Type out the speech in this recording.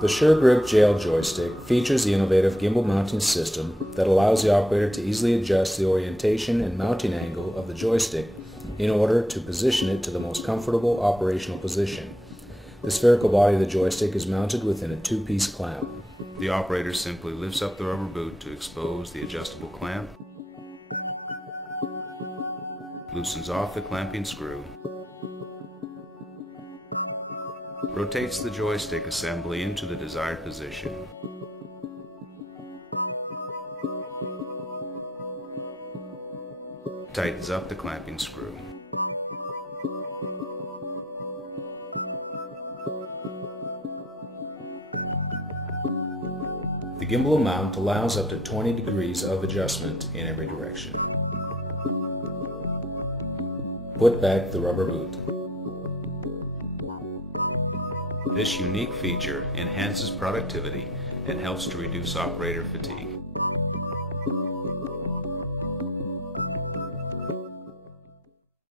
The Sure Grip Jail Joystick features the innovative gimbal mounting system that allows the operator to easily adjust the orientation and mounting angle of the joystick in order to position it to the most comfortable operational position. The spherical body of the joystick is mounted within a two-piece clamp. The operator simply lifts up the rubber boot to expose the adjustable clamp, loosens off the clamping screw, rotates the joystick assembly into the desired position. Tightens up the clamping screw. The gimbal mount allows up to 20 degrees of adjustment in every direction. Put back the rubber boot. This unique feature enhances productivity and helps to reduce operator fatigue.